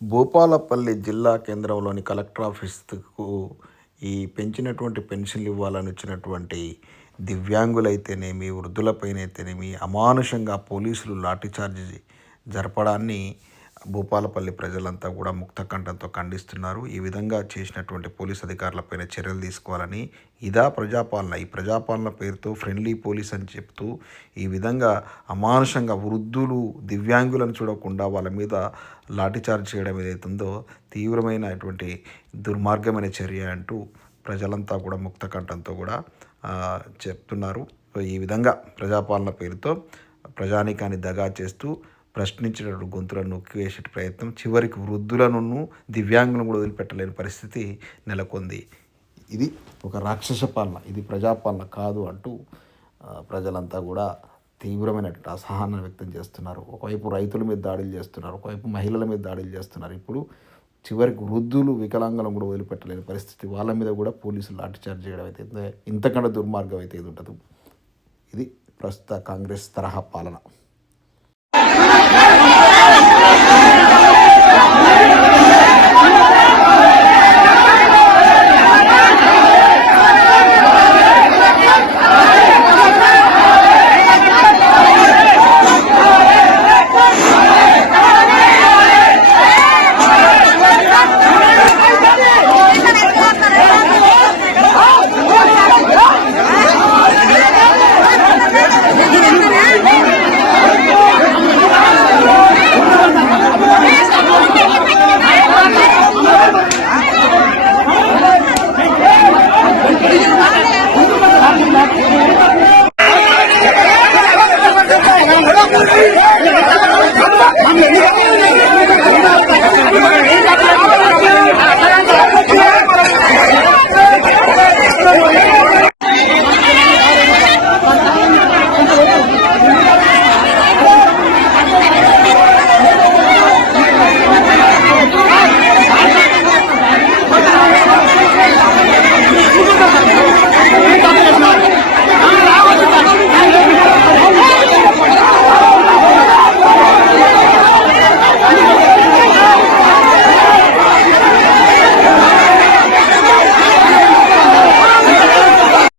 భూపాలపల్లి జిల్లా కేంద్రంలోని కలెక్టర్ ఆఫీస్కు ఈ పెంచినటువంటి పెన్షన్లు ఇవ్వాలని వచ్చినటువంటి దివ్యాంగులైతేనేమి వృద్ధులపైనైతేనేమి అమానుషంగా పోలీసులు లాఠీచార్జ్ జరపడాన్ని భూపాలపల్లి ప్రజలంతా కూడా ముక్తకంఠంతో ఖండిస్తున్నారు. ఈ విధంగా చేసినటువంటి పోలీస్ అధికారులపైన చర్యలు తీసుకోవాలని ఇదా ప్రజాపాలన. ఈ ప్రజాపాలన పేరుతో ఫ్రెండ్లీ పోలీస్ అని చెప్తూ ఈ విధంగా అమానుషంగా వృద్ధులు దివ్యాంగులను చూడకుండా వాళ్ళ మీద లాఠీచార్జ్ చేయడం ఏదైతుందో తీవ్రమైనటువంటి దుర్మార్గమైన చర్య అంటూ ప్రజలంతా కూడా ముక్తకంఠంతో కూడా చెప్తున్నారు. ఈ విధంగా ప్రజాపాలన పేరుతో ప్రజానీకాన్ని దగా చేస్తూ ప్రశ్నించేటటువంటి గొంతులను నొక్కివేసే ప్రయత్నం చివరికి వృద్ధులను దివ్యాంగులను కూడా వదిలిపెట్టలేని పరిస్థితి నెలకొంది. ఇది ఒక రాక్షస పాలన ఇది ప్రజాపాలన కాదు అంటూ ప్రజలంతా కూడా తీవ్రమైనటువంటి అసహనాన్ని వ్యక్తం చేస్తున్నారు. ఒకవైపు రైతుల మీద దాడులు చేస్తున్నారు ఒకవైపు మహిళల మీద దాడులు చేస్తున్నారు. ఇప్పుడు చివరికి వృద్ధులు వికలాంగులను కూడా వదిలిపెట్టలేని పరిస్థితి వాళ్ళ మీద కూడా పోలీసులు లాఠీచార్జ్ చేయడం అయితే ఇంతకంటే దుర్మార్గం అయితే ఇది ఉండదు. ఇది ప్రస్తుత కాంగ్రెస్ తరహా పాలన.